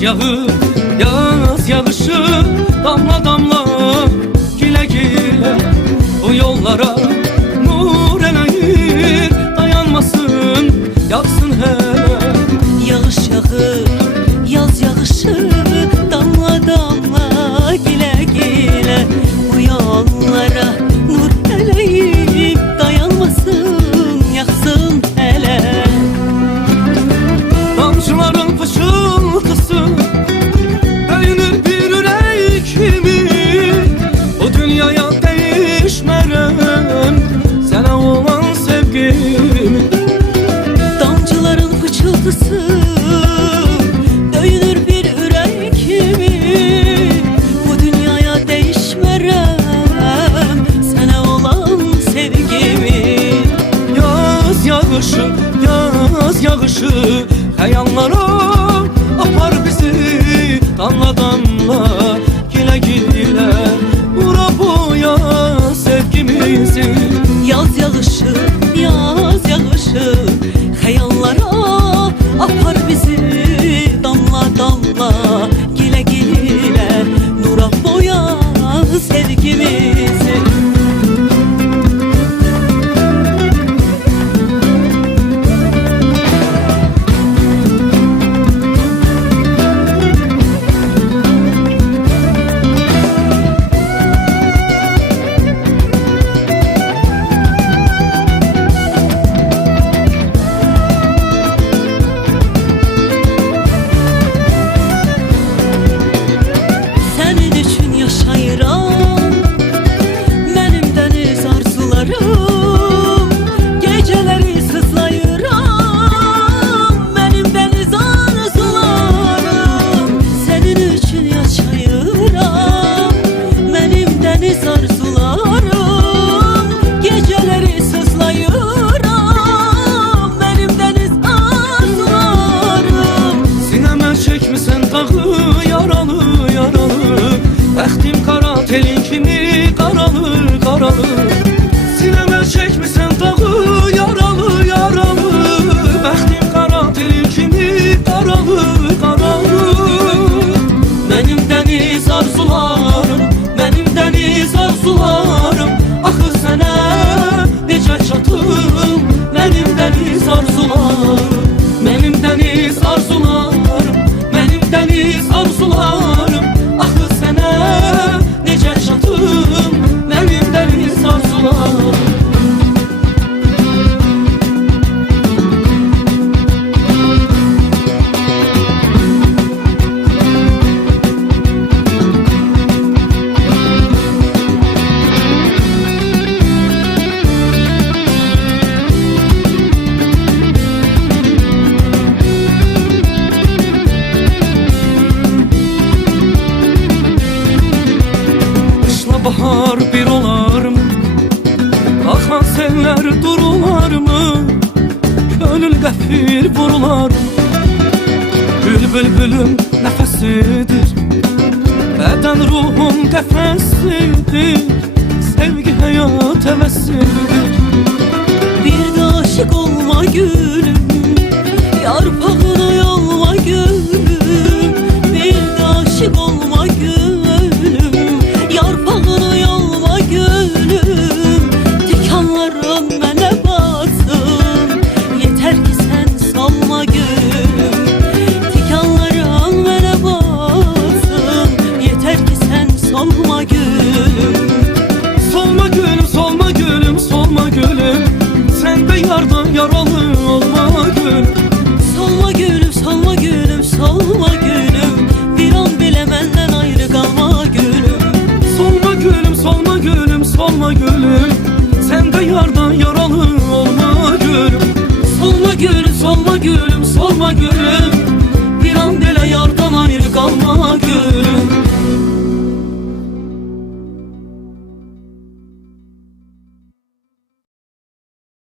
Yağış yağır, yaz yağışı, damla damla gile gile bu yollara nur eləyir, dayanmasın, yağsın hele. Yağış yağır, yaz yağışı, damla damla gile gile bu yollara nur eləyib, dayanmasın, yağsın hele. Damcıların fışıltısı döyünür bir ürək kimi, bu dünyaya değişmərəm sənə olan sevgimi. Damcıların fıçıltısı döyünür bir ürək kimi, bu dünyaya değişmərəm sənə olan sevgimi. Yaz yağışı, yaz yağışı, xəyallara apar bizi, damla damla gilə gilə bura buya sevgimizi. Yaz yağışı, yaz yağışı, xəyallara apar bizi, damla damla gilə gilə nura boya sevgimizi. Bəxtim qara telin kimi qaralı qaralı, sinəmə çəkmisən dağı yaralı yaralı. Bəxtim qara telin kimi qaralı qaralı. Mənim dəniz arzularım, mənim dəniz arzularım, axı sənə necə çatım, mənim dəniz arzularım, mənim dəniz arzularım, mənim dəniz arzularım, axı sənə necə çatım, mənim dəniz arzularım. Bahar bir olar mı? Akan seller durular mı? Gönül qəfil vurular mı? Gül bülbülüm nəfəsidir, bədən ruhum qəfəsidir, sevgi həyat həvəsidir. Bir də aşık olma gülüm, yarpağın